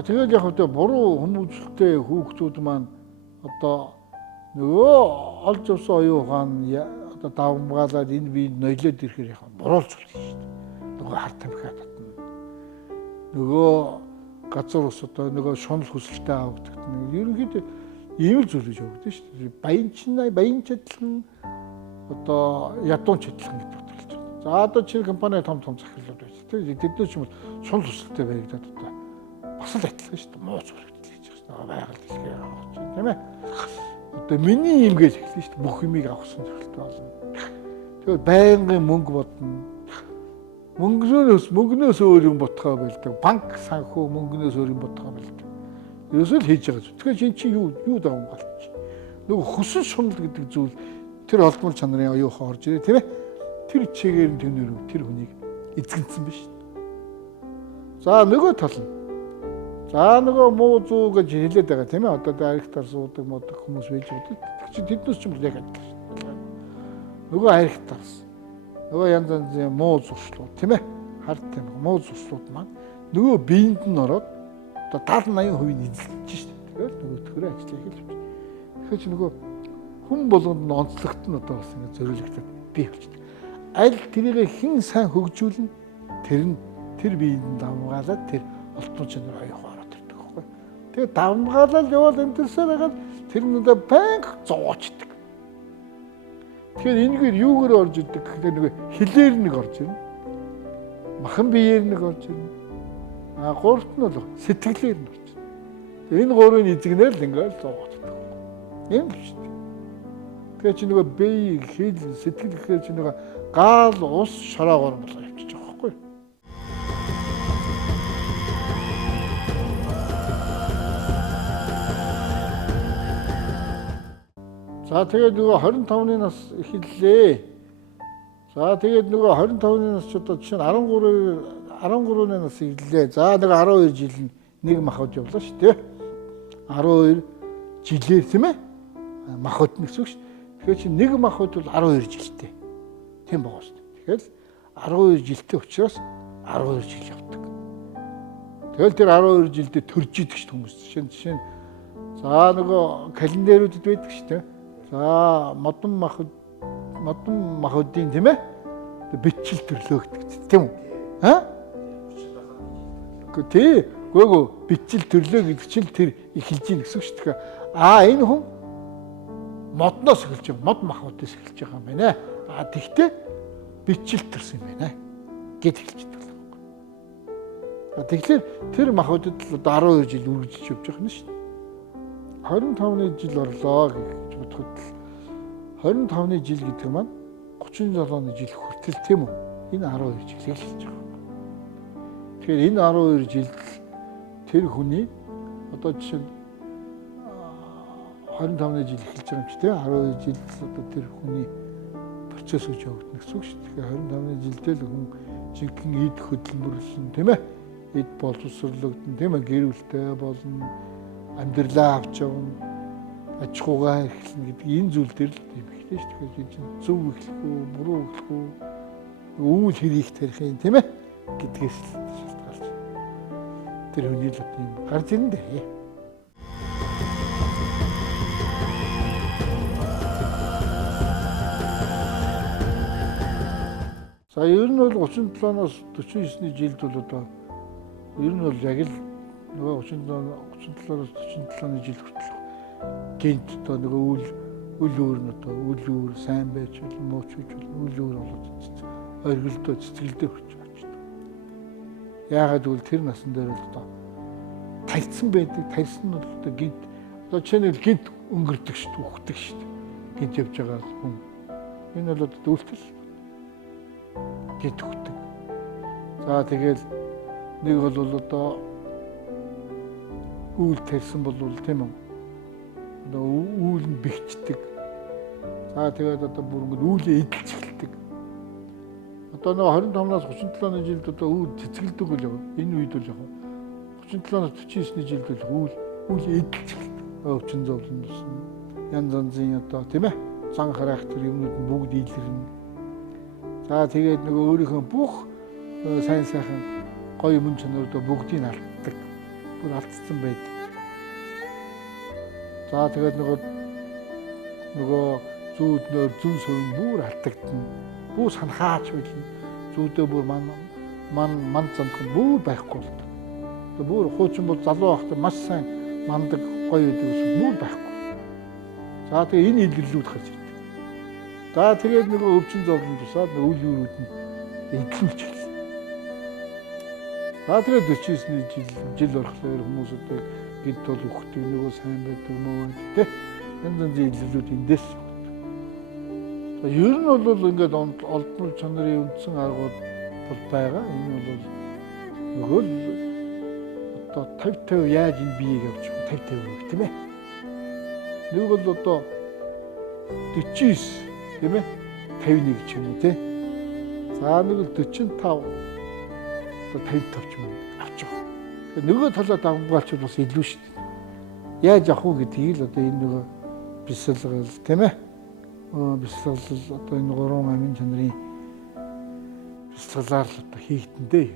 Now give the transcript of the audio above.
За тэгээд яг одоо буруу хүмүүжлтэй хүүхдүүд маань одоо нөгөө олж авсан оюун ухаан одоо давмгаалаад энэ биед ноёлоод ирэхээр яг буруулж болно шүү дээ. Нөгөө харт тамхиа татна. Нөгөө газар ус одоо нөгөө шунал хүсэлтэд авагддаг. Ерөнхийдөө ийм л зүйл гэж өгдөө шүү дээ. Баян чадлан одоо ядуун чадлан гэдэг утгатай. За одоо чинь компани том захирлууд байж. Тэд ч юм бол шунал хүсэлтэд баригдаад одоо бас л адилхан шүү дээ. Мууц хүрэгдэл хийж байгаа байгаль дэлхий авах чинь тийм ээ. Одоо миний юм гэж хэлсэн шүү дээ. Бүх юмыг авахсан төрөлтэй болно. Тэгээд байнгын мөнгө бодно. Мөнгнөөс өөр юм бодхоо байлдаг. Банк санхүү мөнгнөөс өөр юм бодхоо байлдаг. Ерөөсөө л хийж байгаа зүйл. Тэгэхээр энэ чинь юу давмгаалч. Нөгөө хөсөн шунал гэдэг зүйл тэр олдмол чанарын оюухан орж ирээ тийм ээ. Тэр чигээр нь тэр хүнийг эзэгэнсэн биш. За нөгөө тал нь. За нөгөө муу зүү гэж хэлээд байгаа тийм ээ. Одоо архитаар суудаг модог хүмүүс байж байгаа. Тэр чинь тэднээс ч юм яг адилхан. Нөгөө архитаарс. Нөгөө янз муу зуршлууд тийм ээ. Харт тийм муу зуршлууд маань нөгөө биеинд нь ороод одоо 70-80% нь эзэлж шүү дээ. Тэгэхээр нөгөө төхөрөө ажиллах хэлж байна. Тэгэхээр чи нөгөө хүн болгонд нь онцлогт нь одоо бас ингэ зориулагдаад бий болчихдог. Аль тэрийг хэн сайн хөгжүүлнэ тэр биеинд нь давмгаалаад тэр олдмол чанар оюухан ороод ирдэг байхгүй. Тэгээд давмгаалал яваад энтерсээр хагаад тэр нь одоо банк зоочдөг. Тэгэхээр энэгээр юугаар орж ирдэг гэхээр нөгөө хилээр нэг орж ирнэ. Махан биеэр нэг орж ирнэ. Гуравт нь бол сэтгэлээр нь орж ирнэ. Энэ гурвын эзэгнээр л ингээл зоочдөг. Ийм л шүү дээ. Тэгэхээр чи нөгөө бие, хил, сэтгэл гэхээр чи нөгөө гал, ус, шороогоор болоо явчих жоох байхгүй. За тэгээд нөгөө 25-ны нас эхэллээ. За тэгээд нөгөө 25-ны нас ч одоо жишээ нь 13-ны нас эхэллээ. За нэг 12 жил нэг махад явлаа шүү дээ. 12 жилээр тийм ээ. Махад нэгсв шүү. Тэгэхээр чи нэг махад бол 12 жилтэй. Тийм байгаа шүү дээ. Тэгэхээр 12 жилтэй учраас 12 жил явдаг. Тэгэл тэр 12 жилдээ төрж идэг шүү хүмүүс. Жишээ нь за нөгөө календаруудад байдаг шүү дээ. За модон махуудын тийм ээ бичил төрлөөгдөг тийм үү? Тий, гүйгөө бичил төрлөө гэдэг чинь тэр эхэлж ийн гэсэн шүү дээ. Энэ хүн модноос эхэлж байгаа, мод махуудаас эхэлж байгаа юм байна. Тэгтээ бичил төрсөн юм байна гэд хэлж байгаа. Тэгэхээр тэр махуудад л одоо 12 жил үргэлжлэж явж байгаа юм шүү дээ. 25-ны жил орлоо гэж бодоход 25-ны жил гэдэг маань 37-ны жил хүртэл тийм үү? Энэ 12 жилийг хэлж байгаа. Тэгэхээр энэ 12 жилд тэр хүний одоо жишээ нь 25-ны жил эхэлж байгаа юм чи тийм 12 жилд одоо тэр хүний процесс гэж явагдана гэсэн үг шүү дээ. Тэгэхээр 25-ны жилдээ л хүн жинхэнэ эд хөдөлмөрлөн тийм ээ? Эд боловсруулагдана тийм ээ? Гэр бүлтэй болно. Амьдралаа авч явна, аж ахуйгаа эрхлэнэ гэдэг энэ зүйл дээр л юм ихтэй шүү дээ. Тэгэхээр чинь зөв эхлэх үү, буруу эхлэх үү, үйл хэрийг тарих юм тийм ээ гэдгээс л шалтгаалж. Тэр хүний л одоо юм гарч ирнэ дээ. За ер нь бол 37-оос 49-ний жилд бол одоо ер нь бол яг л нөгөө 37-оос 47-ны жил хүртэл гинт одоо нөгөө үл өөр нь одоо үл өөр сайн байж болно, мууч байж болно, үл өөр болоод оргилдоо цэцгэлдээ хүрч байна. Яагаад гэвэл тэр насан дээр л одоо тарьсан байдаг, тарьсан нь бол одоо гинт одоо жишээ нь гинт өнгөрдөг шүү дээ, үхдэг шүү дээ. Гинт явж байгаа хүн. Энэ бол одоо үйлдэл гинт үхдэг. За тэгэл нэг бол одоо үйл тарьсан бол тийм үү? Одоо үйл нь бэхждэг. За тэгээд одоо бүр ингэ үүлээ эдэлж эхэлдэг. Одоо нэг 25-наас 37-ны жилд одоо үйл цэцгэлдэг бол яг энэ үед бол яг 37-наас 49-ны жилд бол үйл эдэлж эхэлдэг. Өвчин зовлон тусан янз янзын одоо тийм ээ? Зан характер юмнууд нь бүгд илэрнэ. За тэгээд нөгөө өөрийнхөө бүх сайн сайхан гоё мөн чанаруудаа бүгдийг алддаг. бүр алдсан байдаг. За тэгээд нөгөө зүүд зүн сүрэн бүр алдагдана. Бүр санахаач байлна. Зүүдээ бүр ман занах бүр байхгүй болдог. Тэгээд бүр хуучин бол залуу байхдаа маш сайн мандаг гоё байдаг ус бүр байхгүй. За тэгээд энэ илэрлүүд гарч ирдэг. За тэгээд нөгөө өвчин зовлон тусаад үйл юурууд нь эдлэмж эхэлсэн. За тэгээд 49 жил болохоор хүмүүс одоо гид тол өгдөг нөгөө сайн байдаг мөн тэ янз илэрлүүд эндээс. За ер нь бол ингээд олдмол чанарын үндсэн аргууд бол байгаа. Энэ бол нөгөө л одоо 50 яаж энэ биеийг авчих 50 үг тийм ээ. Нэг бол одоо 49 тийм ээ 51 ч юм уу тийм. За нэг л 45 одоо 55 ч юм уу авчих. Тэгээ нөгөө талаа давмгаалч бас илүү шүү дээ. Яаж авах уу гэдгийг л одоо энэ нөгөө бясалгал тийм ээ. Бясалгал одоо энэ 3 амин чанарын бясалгалаар л одоо хийгдэн дээ.